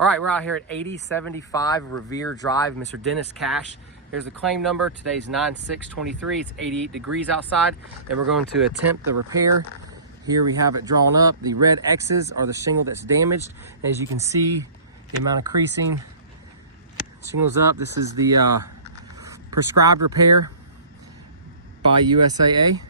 All right, we're out here at 8075 Revere Drive, Mr. Dennis Cash. Here's the claim number. Today's 9/6/23. It's 88 degrees outside, and we're going to attempt the repair. Here we have it drawn up. The red X's are the shingle that's damaged. As you can see, the amount of creasing. Shingle's up. This is the prescribed repair by USAA.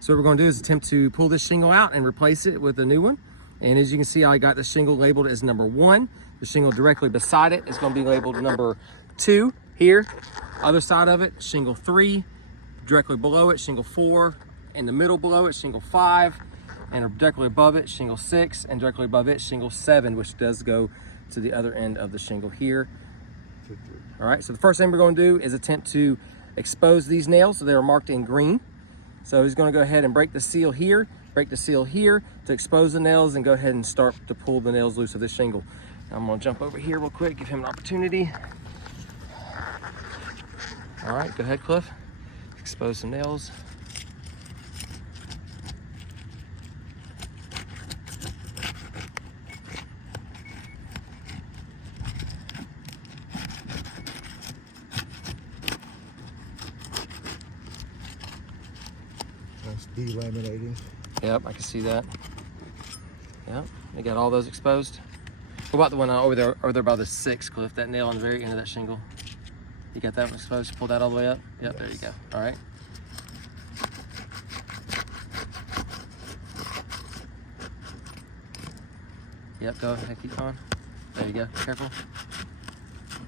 So what we're going to do is attempt to pull this shingle out and replace it with a new one. And as you can see, I got the shingle labeled as number 1. The shingle directly beside it is going to be labeled number 2 here. Other side of it, shingle 3. Directly below it, shingle 4. In the middle below it, shingle 5. And directly above it, shingle 6. And directly above it, shingle 7, which does go to the other end of the shingle here. All right, so the first thing we're going to do is attempt to expose these nails. So they are marked in green. So he's going to go ahead and break the seal here, break the seal here to expose the nails, and go ahead and start to pull the nails loose of this shingle. I'm going to jump over here real quick, give him an opportunity. All right, go ahead, Cliff. Expose some nails. That's delaminating. Yep, I can see that. Yep, they got all those exposed. What about the one over there by the 6, Cliff? That nail on the very end of that shingle. You got that one exposed? Pull that all the way up? Yep, yes. There you go. All right. Yep, go ahead, keep going. There you go, careful.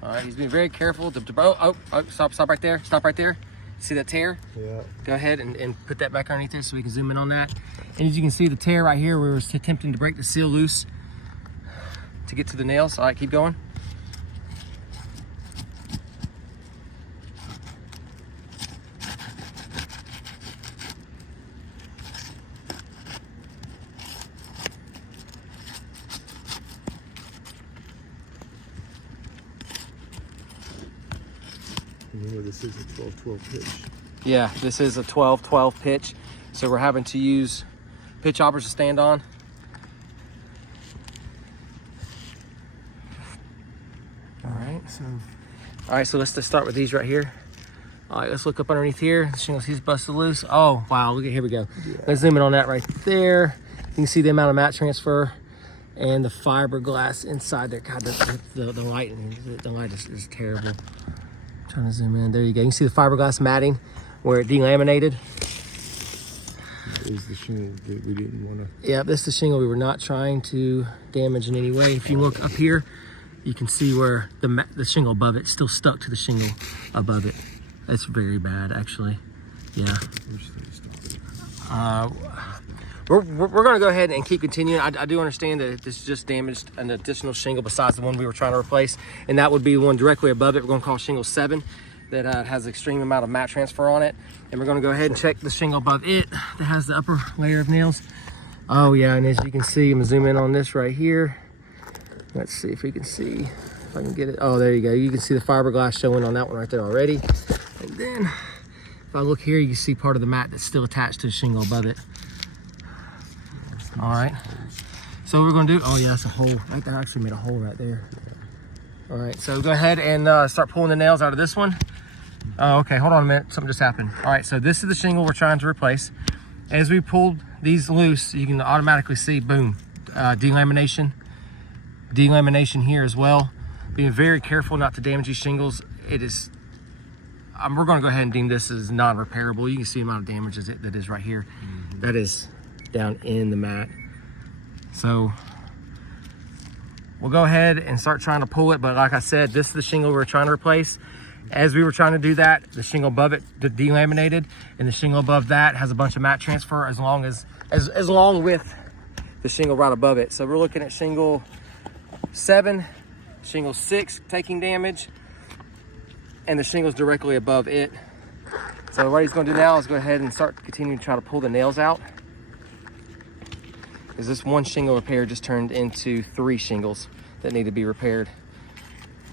All right, he's being very careful. Stop right there, stop right there. See that tear? Yeah. Go ahead and put that back underneath there so we can zoom in on that. And as you can see, the tear right here, we were attempting to break the seal loose to get to the nails. All right, keep going. Remember, this is a 12-12 pitch. Yeah, this is a 12-12 pitch. So we're having to use pitch hoppers to stand on. All right, so let's just start with these right here. All right, let's look up underneath here. The shingle he's busted loose. Oh, wow, look at, here we go. Yeah. Let's zoom in on that right there. You can see the amount of mat transfer and the fiberglass inside there. God, the light is terrible. I'm trying to zoom in. There you go. You can see the fiberglass matting where it delaminated. That is the shingle that we didn't want to. Yeah, this is the shingle we were not trying to damage in any way. If you look up here, you can see where the shingle above it still stuck to the shingle above it. That's very bad, actually. Yeah. We're going to go ahead and keep continuing. I do understand that this just damaged an additional shingle besides the one we were trying to replace, and that would be the one directly above it. We're going to call shingle 7 that has an extreme amount of mat transfer on it. And we're going to go ahead and check the shingle above it that has the upper layer of nails. Oh, yeah, and as you can see, I'm going to zoom in on this right here. Let's see if we can see, if I can get it. Oh, there you go. You can see the fiberglass showing on that one right there already. And then if I look here, you can see part of the mat that's still attached to the shingle above it. All right. So what we're going to do, oh yeah, that's a hole. Right there, I actually made a hole right there. All right, so go ahead and start pulling the nails out of this one. Oh, okay, hold on a minute. Something just happened. All right, so this is the shingle we're trying to replace. As we pulled these loose, you can automatically see, boom, delamination. Delamination here as well. Being very careful not to damage these shingles. It is, we're going to go ahead and deem this as non-repairable. You can see the amount of damage that is right here. Mm-hmm. That is down in the mat. So we'll go ahead and start trying to pull it. But like I said, this is the shingle we're trying to replace. As we were trying to do that, the shingle above it delaminated, and the shingle above that has a bunch of mat transfer as long with the shingle right above it. So we're looking at shingle 7, shingle 6 taking damage, and the shingle's directly above it. So what he's going to do now is go ahead and start continuing to try to pull the nails out, because this one shingle repair just turned into 3 shingles that need to be repaired.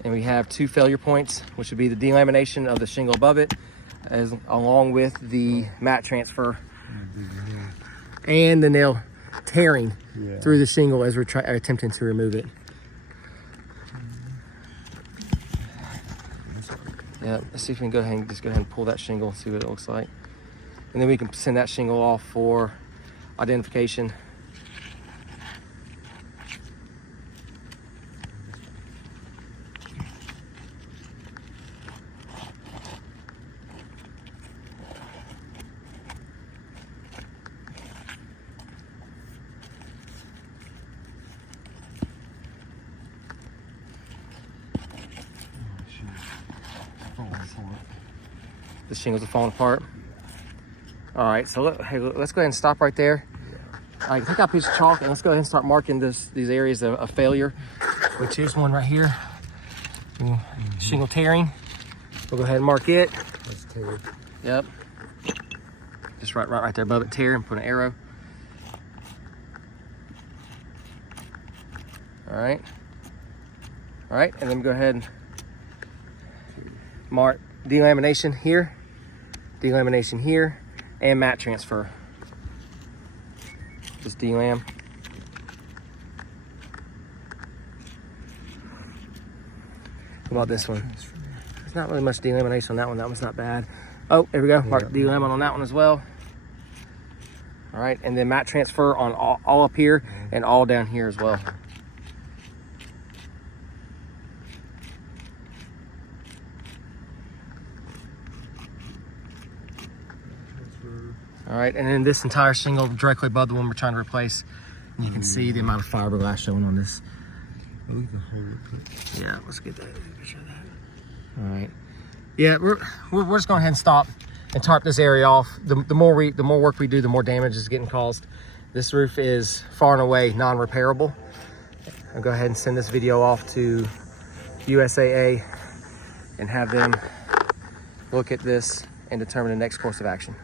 And we have 2 failure points, which would be the delamination of the shingle above it, along with the mat transfer and the nail tearing through the shingle as we're attempting to remove it. Yeah, let's see if we can go ahead and pull that shingle and see what it looks like. And then we can send that shingle off for identification. The shingles are falling apart. All right, so let's go ahead and stop right there. All right, take out a piece of chalk and let's go ahead and start marking these areas of failure, which is one right here. Shingle tearing. We'll go ahead and mark it. That's tear. Yep. Just right there above it, tear, and put an arrow. All right, and then go ahead and mark delamination here, and mat transfer. Just delam. What about this one? There's not really much delamination on that one. That one's not bad. Oh, there we go. Mark delam on that one as well. All right, and then mat transfer on all up here and all down here as well. All right, and then this entire shingle directly above the one we're trying to replace. And you can see the amount of fiberglass showing on this. Yeah, let's get that picture of that. All right. Yeah, we're just going ahead and stop and tarp this area off. The more work we do, the more damage is getting caused. This roof is far and away non-repairable. I'll go ahead and send this video off to USAA and have them look at this and determine the next course of action.